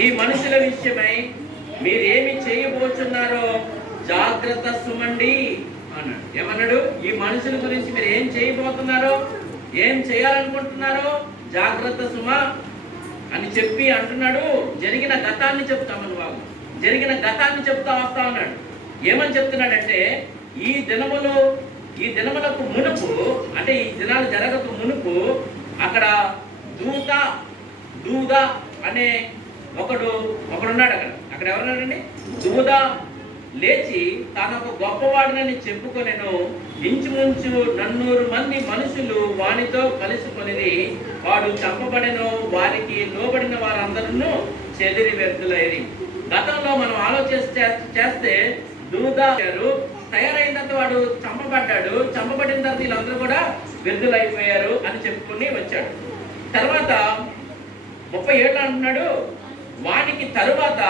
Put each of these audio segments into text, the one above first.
ఈ మనుషుల విషయమై మీరేమి చేయబోతున్నారో జాగ్రత్త సుమండి అన్నాడు. ఏమన్నాడు? ఈ మనుషుల గురించి మీరు ఏం చేయబోతున్నారో, ఏం చేయాలనుకుంటున్నారో జాగ్రత్త సుమ అని చెప్పి అంటున్నాడు. జరిగిన గతాన్ని చెప్తామని బాబు, జరిగిన గతాన్ని చెప్తా వస్తా ఉన్నాడు. ఏమని చెప్తున్నాడంటే, ఈ దినములకు మునుపు, అంటే ఈ దినాలు జరగక మునుపు అక్కడ దూద అనే ఒకడున్నాడు. అక్కడ ఎవరున్నాడండి? దూద లేచి తాను ఒక గొప్పవాడినని చెప్పుకొనెను. ఇంచుమించు 400 మంది మనుషులు వానితో కలుసుకొనిది. వాడు చంపబడెను. వారికి లోబడిన వారందరూ చెదిరి వ్యర్థులైరి. గతంలో మనం చేస్తే దూద తయారైన తర్వాత వాడు చంపబడ్డాడు. చంపబడిన తర్వాత వీళ్ళందరూ కూడా వ్యర్థులైపోయారు అని చెప్పుకుని వచ్చాడు. తర్వాత 37 అంటున్నాడు, వానికి తరువాత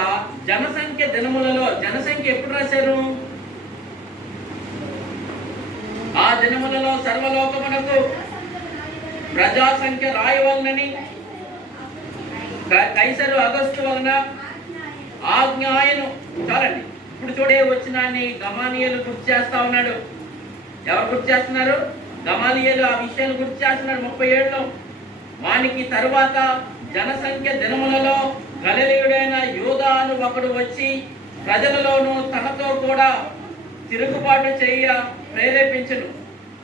జనసంఖ్య దినములలో, జనసంఖ్య ఎప్పుడు రాశారు? ఆ దినములలో సర్వలోకమునకు ప్రజాసంఖ్య రాయవలనని కైసరు అగస్తు వలన ఆజ్ఞాయను. చాలండి. ఇప్పుడు చూడే వచ్చినాన్ని గమాలియేలు గుర్తు చేస్తా ఉన్నాడు. ఎవరు గుర్తు చేస్తున్నారు? గమాలియేలు ఆ విషయాన్ని గుర్తు చేస్తున్నాడు 37లో. వానికి తరువాత జనసంఖ్య దినములలో గలిలయుడైన యూదా అను ఒకడు వచ్చి ప్రజలలోనూ తనతో కూడా తిరుగుబాటు చేయ ప్రేరేపించెను.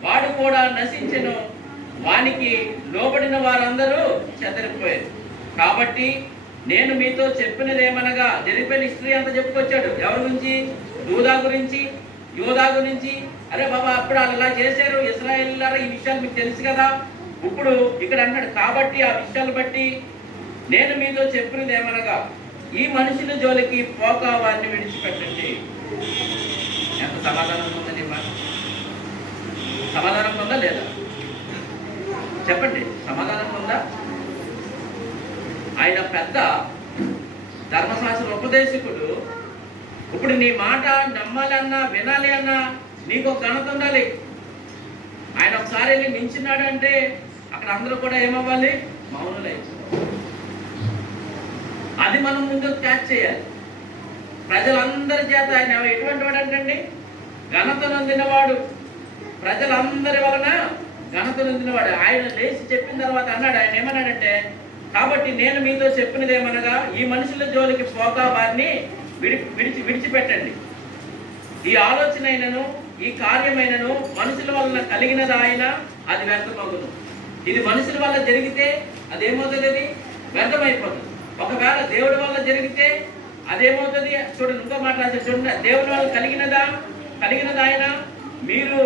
వాడు కూడా నశించెను. వానికి లోబడిన వారందరూ చెదరిపోయారు. కాబట్టి నేను మీతో చెప్పినదేమనగా, జరిగిపోయిన హిస్టరీ అంతా చెప్పుకొచ్చాడు. ఎవరి గురించి? యూదా గురించి. అరే బాబా, అప్పుడు వాళ్ళు ఇలా చేశారు ఇశ్రాయేలీయులారా, ఈ విషయాలు మీకు తెలుసు కదా. ఇప్పుడు ఇక్కడ అన్నాడు, కాబట్టి ఆ విషయాలు బట్టి నేను మీతో చెప్పినది ఏమనగా, ఈ మనుషుల జోలికి పోక వారిని విడిచిపెట్టండి. ఎంత సమాధానం ఉందని మాట? సమాధానం ఉందా లేదా? చెప్పండి, సమాధానం ఉందా? ఆయన పెద్ద ధర్మశాస్త్ర ఉపదేశకుడు. ఇప్పుడు నీ మాట నమ్మాలి అన్నా, వినాలి అన్నా నీకు ఒక ఘనత ఉండాలి. ఆయన ఒకసారి వెళ్ళి మించినాడు అంటే అక్కడ అందరూ కూడా ఏమవ్వాలి? మౌనులై. అది మనం ముందు క్యాచ్ చేయాలి. ప్రజలందరి చేత ఆయన ఎటువంటి వాడు అంటండి? ఘనత నొందినవాడు. ప్రజలందరి వలన ఘనత నొందినవాడు. ఆయన లేచి చెప్పిన తర్వాత అన్నాడు, ఆయన ఏమన్నాడంటే, కాబట్టి నేను మీతో చెప్పినది ఏమనగా, ఈ మనుషుల జోలికి పోక వారిని విడిచిపెట్టండి. ఈ ఆలోచన అయినను ఈ కార్యమైనను మనుషుల వలన కలిగినది ఆయన, అది వ్యర్థమగును. ఇది మనుషుల వల్ల జరిగితే అదేమవుతుంది? అది వ్యర్థమైపోతుంది. ఒకవేళ దేవుడి వల్ల జరిగితే అదేమవుతుంది? చూడండి, ఇంకో మాట రాశారు చూడండి. దేవుడి వల్ల కలిగినది ఆయన, మీరు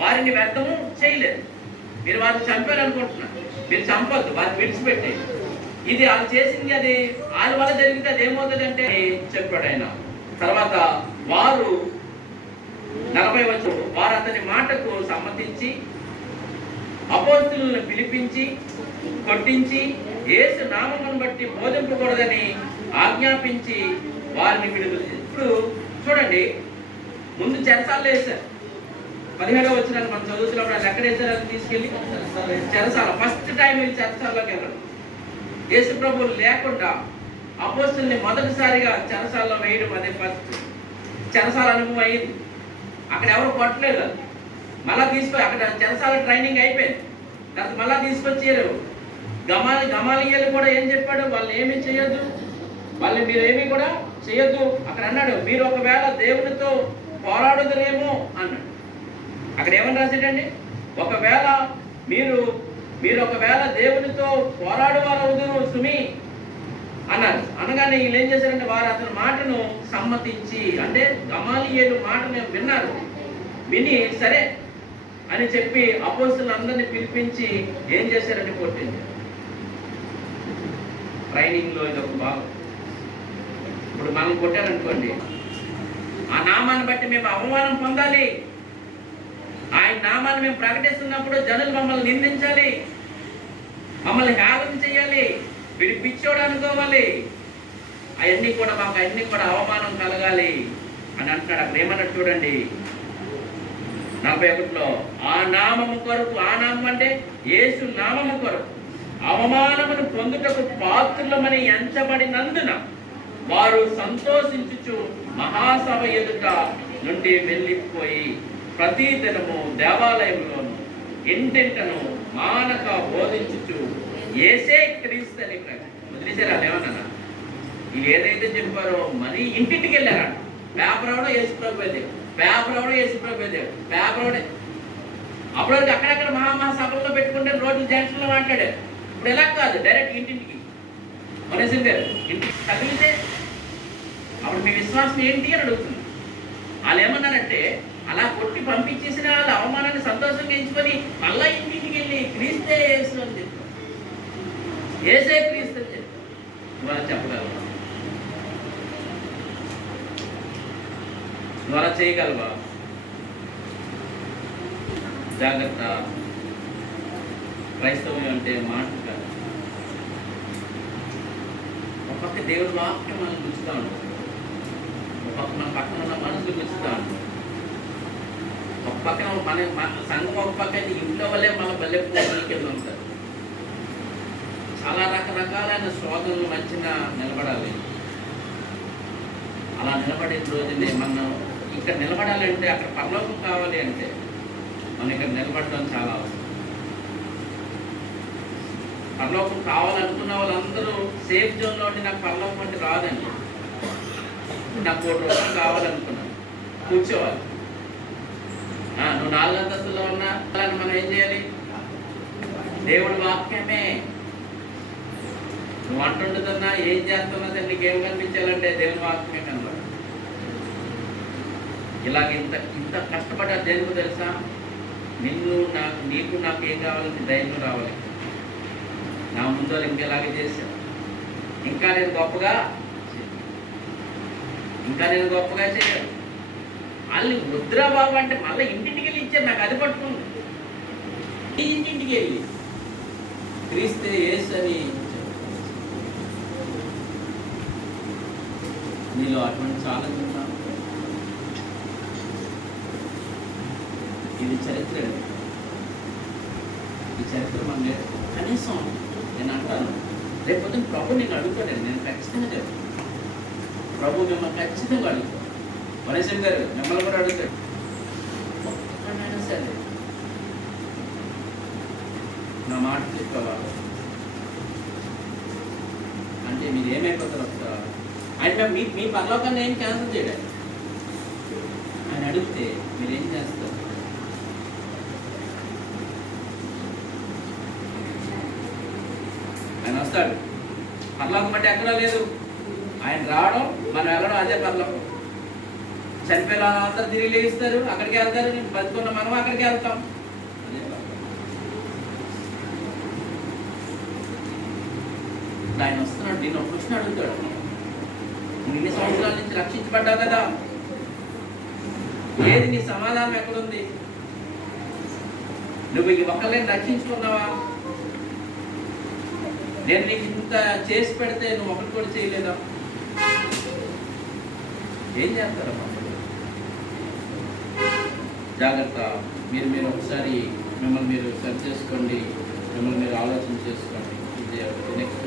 వారిని వ్యర్థము చేయలేదు. మీరు వారిని చంపారు అనుకుంటున్నారు. మీరు చంపొద్దు, వారిని విడిచిపెట్టి. ఇది వాళ్ళు చేసింది, అది వాళ్ళ వల్ల జరిగితే అదేమవుతుంది అంటే చెప్పాడు ఆయన. తర్వాత వారు 40 వచ్చి వారు అతని మాటకు సమ్మతించి అపోస్తలులను పిలిపించి కొట్టించి యేసు నామమును బట్టి బోధింపకూడదని ఆజ్ఞాపించి వారిని విడుదల చేశారు. ఇప్పుడు చూడండి, ముందు చెరసాల్లో వేశారు. 17వ వచనాన్ని మనం చదువుతున్నప్పుడు అది ఎక్కడ వేశారు? అది తీసుకెళ్ళి చెరసాల. ఫస్ట్ టైం వీళ్ళు చెరసాల్లోకి వెళ్ళరు. యేసు ప్రభువు లేకుండా అపోస్తలుని మొదటిసారిగా చెరసాల్లో వేయడం అదే ఫస్ట్ చెరసాల అనుభవం అయింది. అక్కడ ఎవరు కొట్టలేదు. మళ్ళా అక్కడ చెరసాల ట్రైనింగ్ అయిపోయింది. తర్వాత మళ్ళా తీసుకొచ్చారు. గమాలియేలు కూడా ఏం చెప్పాడు? వాళ్ళు ఏమీ చేయొద్దు, మీరు ఏమీ కూడా చేయొద్దు. అక్కడ అన్నాడు, మీరు ఒకవేళ దేవునితో పోరాడుదరేమో అన్నాడు. అక్కడ ఏమని రాశాడండి? ఒకవేళ మీరు ఒకవేళ దేవునితో పోరాడువారవుదురు సుమి అన్నారు. అనగానే వీళ్ళు ఏం చేశారంటే, వారు అతని మాటను సమ్మతించి, అంటే గమాలియేలు మాటను విన్నారు. విని సరే అని చెప్పి అపోస్తలులందరినీ పిలిపించి ఏం చేశారంటే కొట్టింది. ట్రైనింగ్లో ఇది ఒక భాగం. ఇప్పుడు మనం కొట్టారనుకోండి, ఆ నామాన్ని బట్టి మేము అవమానం పొందాలి. ఆయన నామాన్ని మేము ప్రకటిస్తున్నప్పుడు జనులు మమ్మల్ని నిందించాలి, మమ్మల్ని హేళన చేయాలి, వీడి పిచ్చోడు అనుకోవాలి. అవన్నీ కూడా మాకు అన్ని కూడా అవమానం కలగాలి అని అంటున్నాడు. అక్కడ ఏమన్నాడు చూడండి 41లో, ఆ నామము కొరకు, ఆ నామం అంటే యేసు నామము కొరకు అవమానమును పొందుటకు పాత్రులమని ఎంచబడినందున వారు సంతోషించుచు మహాసభ ఎదుట నుండి వెళ్ళిపోయి ప్రతి దినము దేవాలయంలోను ఇంటింటను మానక బోధించుచు ఏసే క్రీస్తు అని వదిలేసారు. వాళ్ళు ఏమన్నా వీళ్ళు ఏదైతే చెప్పారో మరి ఇంటింటికి వెళ్ళారంట. పేపర్ అవడం ఏసు ప్రభుదేవు, పేపర్ అవడం ఏసు ప్రభుదేవు, పేపర్ అవడే. అప్పటివరకు అక్కడక్కడ మహాసభల్లో పెట్టుకుంటే రోడ్లు జంక్షన్లో మాట్లాడారు. ఇప్పుడు ఎలా కాదు, డైరెక్ట్ ఇంటింటికి మనసు గారు ఇంటికి తగిలితే అప్పుడు మీ విశ్వాసం ఏంటి అని అడుగుతుంది. వాళ్ళు ఏమన్నారంటే అలా కొట్టి పంపించేసిన వాళ్ళ అవమానాన్ని సంతోషంగా ఎంచుకొని మళ్ళా ఇంటింటికి వెళ్ళి క్రీస్తే యేసు అని చెప్తారు, ఏసే క్రీస్తు అని చెప్తారు. ద్వారా చెప్పగలవా? ద్వారా చేయగలవా? జాగ్రత్త. క్రైస్తవం అంటే మాట కాదు. ఒక పక్క దేవుడి వాక్యం మనం గుచ్చుతా ఉంటాం, ఒక పక్క మన పక్కన ఉన్న మనసులు గుచ్చుతా ఉంటాం, ఒక పక్కన మన సంఘం, ఒక పక్క అయితే ఇంట్లో వల్లే మన బల్లె పూజల కింద ఉంటారు. చాలా రకరకాలైన శోధనలు మధ్యన నిలబడాలి. అలా నిలబడే రోజునే మనం ఇక్కడ నిలబడాలంటే, అక్కడ పరలోకం కావాలి అంటే మనం ఇక్కడ నిలబడడం చాలా అవసరం. పరలోకం కావాలనుకున్న వాళ్ళందరూ సేఫ్ జోన్లో ఉండి నాకు పరలోకం అంటే రాదండి, నాకు 1 కోటి రూపాయలు కావాలనుకున్నాను కూర్చోవాలి. నువ్వు 4 అంతస్తుల్లో ఉన్నా మనం ఏం చేయాలి? దేవుడి వాక్యమే. నువ్వు అంటుంటున్నా ఏం చేస్తున్నా నీకేం కనిపించాలంటే దేవుని వాక్యమే కనబడ. ఇలాగ ఇంత కష్టపడ్డా దేనికి తెలుసా? నీకు నాకు ఏం కావాలంటే ధైర్యం రావాలి. నా ముందు వాళ్ళు ఇంకెలాగే చేశాను, ఇంకా నేను గొప్పగా చేయాలి. వాళ్ళు వద్దురా బాబు అంటే మళ్ళీ ఇంటింటికి వెళ్ళి ఇచ్చారు. నాకు అది పట్టుకుంది. ఇంటింటికి వెళ్ళి క్రీస్తే యేసు అని నీలో అటువంటి ఆలోచన. ఇది చరిత్ర. ఈ చరిత్ర మన కనీసం నేను అంటాను, రేపు ప్రభు నేను అడుగుతాను. నేను ఖచ్చితంగా చెప్తాను, ప్రభు మిమ్మల్ని ఖచ్చితంగా అడుగుతాను. వనేశ్వరి గారు మిమ్మల్ని కూడా అడుగుతాడు. ఒక్కడైనా సరే నా మాట చెప్పవా అంటే మీరు ఏమైపోతారు? ఆయన మీ పరలోకాన్ని ఏం క్యాన్సిల్ చేయడం. ఆయన అడిగితే మీరేం చేస్తారు? ఆయన వస్తాడు. పరలోకం అంటే ఎక్కడా లేదు. ఆయన రావడం, మనం వెళ్ళడం, అదే పరలోకం. చనిపోయిన అందరూ తిరిగి లేస్తారు, అక్కడికి వెళ్తారు. బతుకున్న మనం అక్కడికి వెళ్తాం. ఆయన వస్తున్నాడు, నేను ఒక ప్రశ్న అడుగుతాడు. ఇన్ని సంవత్సరాల నుంచి రక్షించబడ్డావు కదా, ఏది నీ సమాధానం ఎక్కడుంది? నువ్వు ఈ ఒక్కరిని రక్షించుకున్నావా? నేను నీకు ఇంత చేసి పెడితే నువ్వు ఒకటి కూడా చేయలేదా? ఏం చేస్తారమ్మా? జాగ్రత్త. మీరు ఒకసారి మిమ్మల్ని మీరు సరి చేసుకోండి, మిమ్మల్ని మీరు ఆలోచన చేసుకోండి. ఇది నెక్స్ట్